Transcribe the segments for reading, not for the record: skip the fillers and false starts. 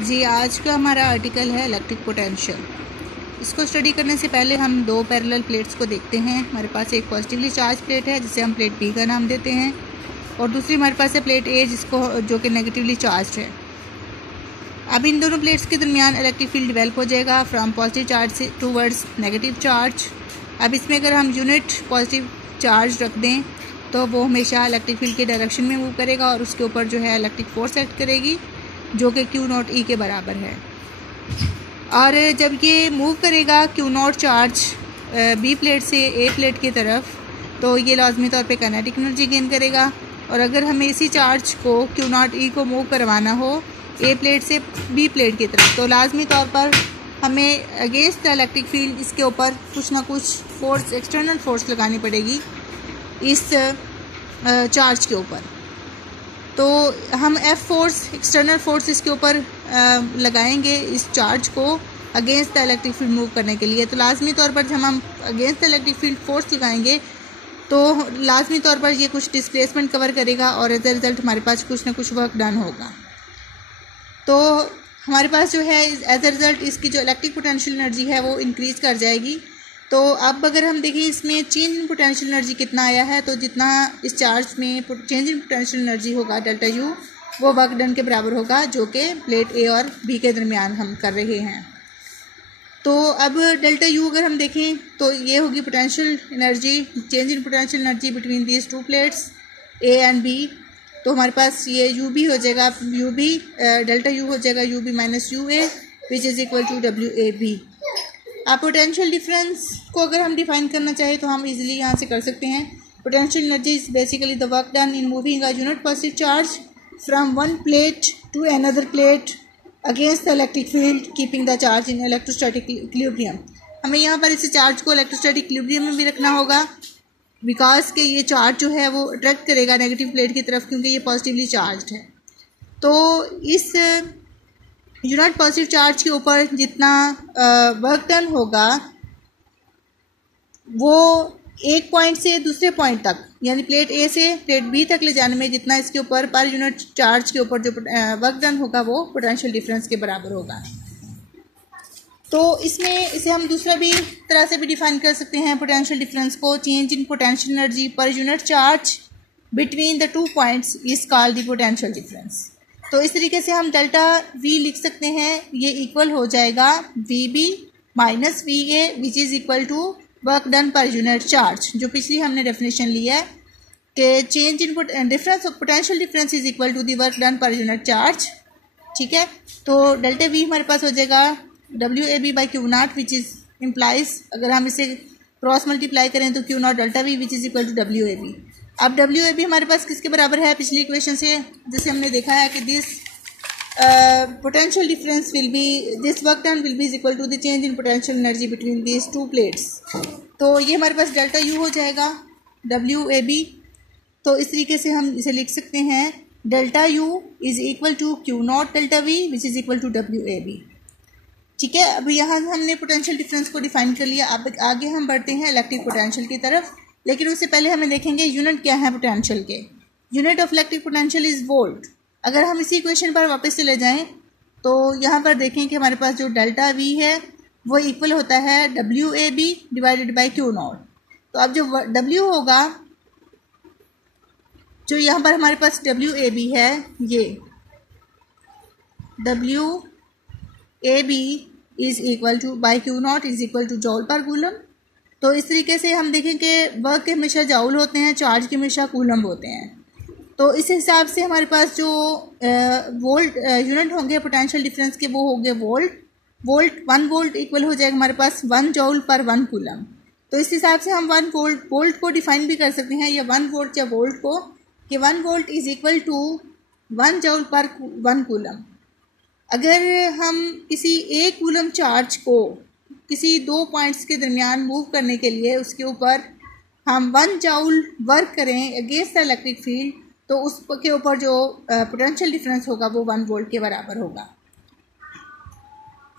जी, आज का हमारा आर्टिकल है इलेक्ट्रिक पोटेंशियल। इसको स्टडी करने से पहले हम दो पैरेलल प्लेट्स को देखते हैं। हमारे पास एक पॉजिटिवली चार्ज प्लेट है जिसे हम प्लेट बी का नाम देते हैं, और दूसरी हमारे पास है प्लेट ए जो कि नेगेटिवली चार्ज है। अब इन दोनों प्लेट्स के दरमियान इलेक्ट्रिक फील्ड डेवलप हो जाएगा फ्रॉम पॉजिटिव चार्ज से टूवर्ड्स नेगेटिव चार्ज। अब इसमें अगर हम यूनिट पॉजिटिव चार्ज रख दें तो वो हमेशा इलेक्ट्रिक फील्ड के डायरेक्शन में मूव करेगा और उसके ऊपर जो है इलेक्ट्रिक फोर्स एक्ट करेगी जो कि Q0 E के बराबर है। और जब ये मूव करेगा Q0 चार्ज बी प्लेट से ए प्लेट की तरफ, तो ये लाजमी तौर पे काइनेटिक एनर्जी गेन करेगा। और अगर हमें इसी चार्ज को Q0 E को मूव करवाना हो ए प्लेट से बी प्लेट की तरफ, तो लाजमी तौर पर हमें अगेंस्ट द इलेक्ट्रिक फील्ड इसके ऊपर कुछ ना कुछ फोर्स, एक्सटर्नल फोर्स लगानी पड़ेगी इस चार्ज के ऊपर। तो हम F फोर्स, एक्सटर्नल फोर्स इसके ऊपर लगाएंगे इस चार्ज को against the electric field move करने के लिए। तो लाजमी तौर पर जब हम against the electric field force लगाएंगे तो लाजमी तौर पर ये कुछ डिस्प्लेसमेंट कवर करेगा और एज अ रिज़ल्ट हमारे पास कुछ ना कुछ वर्क डन होगा। तो हमारे पास जो है एज अ रिज़ल्ट इसकी जो इलेक्ट्रिक पोटेंशियल एनर्जी है वो इंक्रीज़ कर जाएगी। तो अब अगर हम देखें इसमें चेंज इन पोटेंशियल एनर्जी कितना आया है, तो जितना इस चार्ज में चेंज इन पोटेंशियल एनर्जी होगा डेल्टा यू, वो वर्क डन के बराबर होगा जो कि प्लेट ए और बी के दरमियान हम कर रहे हैं। तो अब डेल्टा यू अगर हम देखें तो ये होगी potential energy, change in potential energy between these two plates A and B. तो हमारे पास ये यू बी हो जाएगा, यू बी डेल्टा यू हो जाएगा U B minus U A which is equal to W A B. अब potential difference को अगर हम डिफाइन करना चाहें तो हम इजीली यहाँ से कर सकते हैं। Potential energy is basically the work done in moving a unit positive charge from one plate to another plate against the electric field keeping the charge in electrostatic equilibrium. हमें यहाँ पर इस चार्ज को इलेक्ट्रोस्टैटिक इक्विलिब्रियम में भी रखना होगा because के ये चार्ज जो है वो अट्रैक्ट करेगा नेगेटिव प्लेट की तरफ क्योंकि ये पॉजिटिवली चार्ज है। तो इस यूनिट पॉजिटिव चार्ज के ऊपर जितना वर्क डन होगा वो एक पॉइंट से दूसरे पॉइंट तक, यानी प्लेट ए से प्लेट बी तक ले जाने में जितना इसके ऊपर पर यूनिट चार्ज के ऊपर जो वर्क डन होगा वो पोटेंशियल डिफरेंस के बराबर होगा। तो इसमें इसे हम दूसरा भी तरह से भी डिफाइन कर सकते हैं पोटेंशियल डिफरेंस को, चेंज इन पोटेंशियल एनर्जी पर unit charge between the two points is called the potential difference. तो इस तरीके से हम डेल्टा V लिख सकते हैं, ये इक्वल हो जाएगा VB minus VA which is equal to work done per unit charge, जो पिछली हमने डेफिनेशन ली है कि change in difference of potential difference is equal to the work done per unit charge. ठीक है, तो डेल्टा V हमारे पास हो जाएगा WAB by Q0 which is implies, अगर हम इसे क्रॉस मल्टीप्लाई करें तो Q0 delta V which is equal to WAB। अब WAB हमारे पास किसके बराबर है पिछली इक्वेशन से, जैसे हमने देखा है कि this potential difference will be, this work done will be is equal to the change in potential energy between these two plates. तो ये हमारे पास डेल्टा यू हो जाएगा WAB। तो इस तरीके से हम इसे लिख सकते हैं delta U is equal to Q0 delta V which is equal to WAB। ठीक है, अब यहाँ हमने पोटेंशियल डिफरेंस को डिफाइन कर लिया। अब आगे हम बढ़ते हैं इलेक्ट्रिक पोटेंशियल की तरफ, लेकिन उससे पहले हमें देखेंगे यूनिट क्या है पोटेंशियल के। Unit of electric potential is volt. अगर हम इसी इक्वेशन पर वापस चले जाएं तो यहाँ पर देखें कि हमारे पास जो डेल्टा V है वो इक्वल होता है WAB डिवाइडेड बाई Q0। तो अब जो W होगा, जो यहाँ पर हमारे पास WAB है, ये WAB is equal to by Q0 is equal to joule per coulomb. तो इस तरीके से हम देखें कि वर्क के हमेशा जाउल होते हैं, चार्ज के हमेशा कूलम होते हैं। तो इस हिसाब से हमारे पास जो वोल्ट यूनिट होंगे पोटेंशियल डिफरेंस के वो होंगे वोल्ट 1 वोल्ट इक्वल हो जाएगा हमारे पास 1 जॉल पर 1 कूलम। तो इस हिसाब से हम 1 वोल्ट को डिफाइन भी कर सकते हैं, या 1 वोल्ट या वोल्ट को, कि 1 volt is equal to 1 joule per 1 coulomb. अगर हम किसी एक कूलम चार्ज को किसी दो पॉइंट्स के दरमियान मूव करने के लिए उसके ऊपर हम 1 जॉल वर्क करें अगेंस्ट द इलेक्ट्रिक फील्ड, तो उसके ऊपर जो पोटेंशियल डिफरेंस होगा वो 1 वोल्ट के बराबर होगा।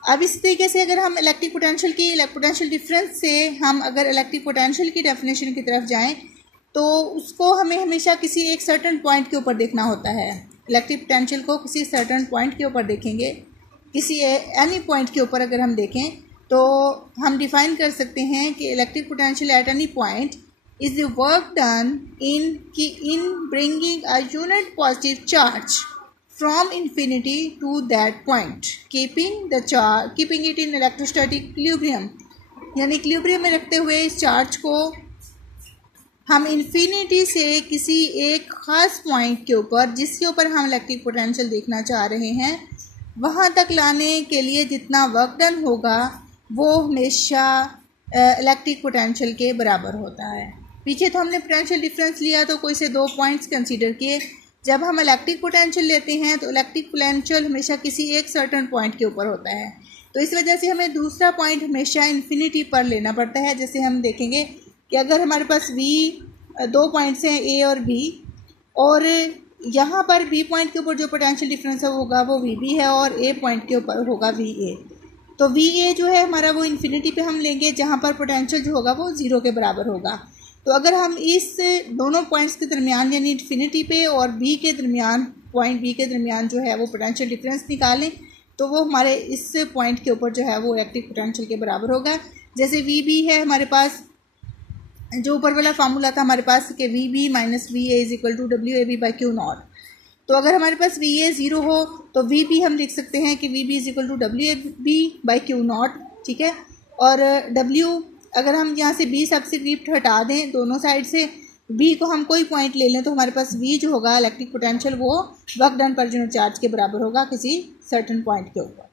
अब इस तरीके से अगर हम इलेक्ट्रिक पोटेंशियल डिफरेंस से हम अगर इलेक्ट्रिक पोटेंशियल की डेफिनेशन की तरफ जाएं तो उसको हमें हमेशा किसी एक सर्टेन पॉइंट के ऊपर देखना होता है। इलेक्ट्रिक पोटेंशियल को किसी सर्टेन पॉइंट के ऊपर देखेंगे किसी एनी पॉइंट के ऊपर अगर हम देखें तो हम डिफाइन कर सकते हैं कि electric potential at any point is the work done in bringing a unit positive charge from infinity to that point keeping it in electrostatic equilibrium, यानी इक्विलिब्रियम में रखते हुए इस चार्ज को हम इन्फिनिटी से किसी एक ख़ास पॉइंट के ऊपर जिसके ऊपर हम इलेक्ट्रिक पोटेंशियल देखना चाह रहे हैं वहाँ तक लाने के लिए जितना वर्क डन होगा वो हमेशा इलेक्ट्रिक पोटेंशियल के बराबर होता है। पीछे तो हमने पोटेंशियल डिफरेंस लिया तो कोई से दो पॉइंट्स कंसीडर किए। जब हम इलेक्ट्रिक पोटेंशियल लेते हैं तो इलेक्ट्रिक पोटेंशियल हमेशा किसी एक सर्टेन पॉइंट के ऊपर होता है, तो इस वजह से हमें दूसरा पॉइंट हमेशा इन्फिनिटी पर लेना पड़ता है। जैसे हम देखेंगे कि अगर हमारे पास दो पॉइंट्स हैं ए और बी, और यहाँ पर बी पॉइंट के ऊपर जो पोटेंशियल डिफरेंस होगा वो वी बी है और ए पॉइंट के ऊपर होगा वी ए, तो वी ए जो है हमारा वो इन्फिनिटी पे हम लेंगे जहाँ पर पोटेंशियल जो होगा वो ज़ीरो के बराबर होगा। तो अगर हम इस दोनों पॉइंट्स के दरमियान यानी इन्फिनिटी पे और बी के दरमियान पॉइंट बी के दरमियान जो है वो पोटेंशियल डिफरेंस निकालें तो वो हमारे इस पॉइंट के ऊपर जो है वो इलेक्ट्रिक पोटेंशियल के बराबर होगा। जैसे वी बी है हमारे पास, जो ऊपर वाला फार्मूला था हमारे पास कि V B minus V A is equal to W A B by Q not, तो अगर हमारे पास वी ए ज़ीरो हो तो वी बी हम लिख सकते हैं कि V B is equal to W A B by Q not, ठीक है। और डब्ल्यू अगर हम यहाँ से बी सब्स्टिट्यूट हटा दें दोनों साइड से, बी को हम कोई पॉइंट ले लें तो हमारे पास वी जो होगा इलेक्ट्रिक पोटेंशियल वो work done per unit charge के बराबर होगा किसी सर्टेन पॉइंट के ऊपर।